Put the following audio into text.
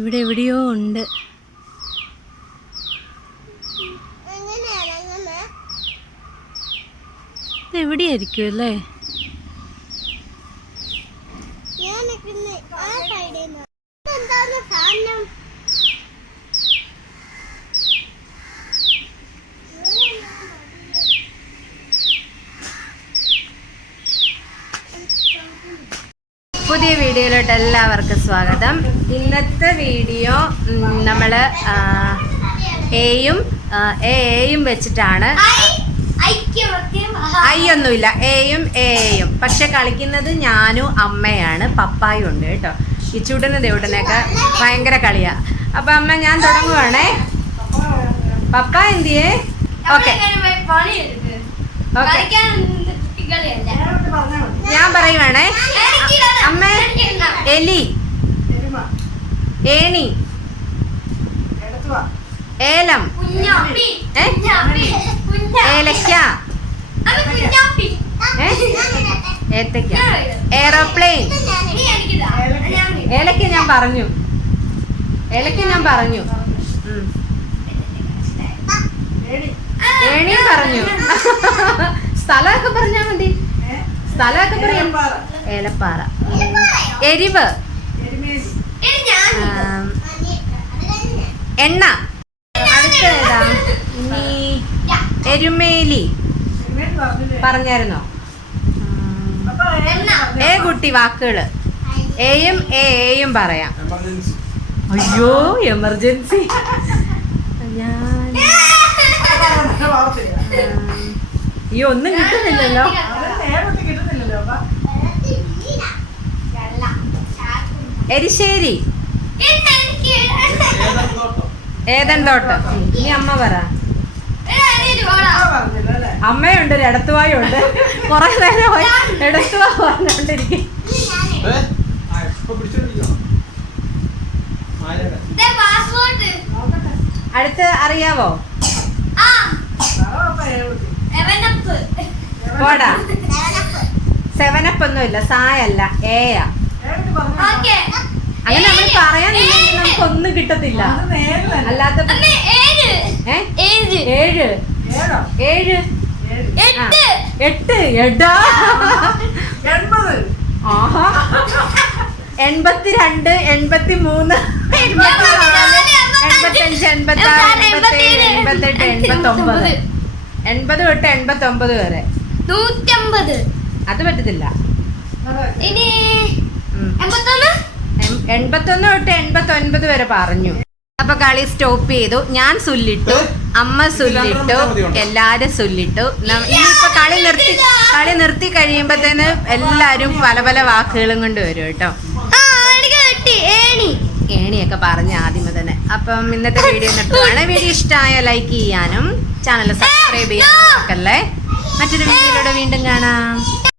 ഇവിടെ എവിടെയോ ഉണ്ട്. എവിടെയായിരിക്കും അല്ലേ? പുതിയ വീഡിയോയിലോട്ട് എല്ലാവർക്കും സ്വാഗതം. ഇന്നത്തെ വീഡിയോ നമ്മൾ എയും വെച്ചിട്ടാണ്. ഒന്നുമില്ല, എയും എയും. പക്ഷെ കളിക്കുന്നത് ഞാനും അമ്മയാണ്, പപ്പായും ഉണ്ട് കേട്ടോ. ഈ ചുടന് ദേവുടനൊക്കെ ഭയങ്കര കളിയാ. അപ്പൊ അമ്മ ഞാൻ തുടങ്ങുവാണേ. പപ്പ എന്തിയേ? ഓക്കെ ഞാൻ പറയുവാണേ. അമ്മ എലി, ഏണി, ഏലം, ഏലക്ക, ഏത്തക്ക, എയറോപ്ലെയിൻ. ഏലക്ക ഞാൻ പറഞ്ഞു. ഏണിയും പറഞ്ഞു. സ്ഥലമൊക്കെ പറഞ്ഞാ മതി. സ്ഥലമൊക്കെ പറയാം. ഏലപ്പാറ, എരിവ്, എണ്ണ. അടുത്തേതാ? എരുമേലി പറഞ്ഞായിരുന്നോ? ഏ കുട്ടി വാക്കുകള് എയും പറയാം. അയ്യോ എമർജൻസി. ഈ ഒന്നും കിട്ടുന്നില്ലല്ലോ. എരിശ്ശേരി, ഏതൻ തോട്ടം. ഇനി അമ്മ പറ. അമ്മയുണ്ട്, എടത്തുവായുണ്ട്. കുറെ നേരമായി എടത്തുവാ പറഞ്ഞോണ്ടിരിക്കും. അടുത്ത് അറിയാവോ? പോടാ. 7up ഒന്നുമില്ല, സായല്ല, ഏയാ. അങ്ങനെ നമ്മൾ പറയാനില്ലെങ്കിൽ നമുക്കൊന്നും കിട്ടത്തില്ല. അല്ലാത്ത 8 എടാ. ആഹാ. 82, 83, 84, 85, 86, 87, 88, 89. 80 തൊട്ട് 89 വരെ. 150. അത് പറ്റത്തില്ല. 81 തൊട്ട് 89 വരെ പറഞ്ഞു. അപ്പൊ കളി സ്റ്റോപ്പ് ചെയ്തു. ഞാൻ സുല്ലിട്ടു, അമ്മ സുല്ലിട്ടു, എല്ലാരും സുല്ലിട്ടു. ഇനിയിപ്പൊ കളി നിർത്തി കഴിയുമ്പോഴത്തേന് എല്ലാരും പല പല വാക്കുകളും കൊണ്ട് വരും കേട്ടോ. ഏണിയൊക്കെ പറഞ്ഞ ആദ്യമേ തന്നെ. അപ്പം ഇന്നത്തെ വീഡിയോ നിർത്തുവാണ്. വീഡിയോ ഇഷ്ടമായ ലൈക്ക് ചെയ്യാനും ചാനൽ സബ്സ്ക്രൈബ് ചെയ്യാനും നോക്കല്ലേ. മറ്റൊരു വീഡിയോയിലൂടെ വീണ്ടും കാണാം.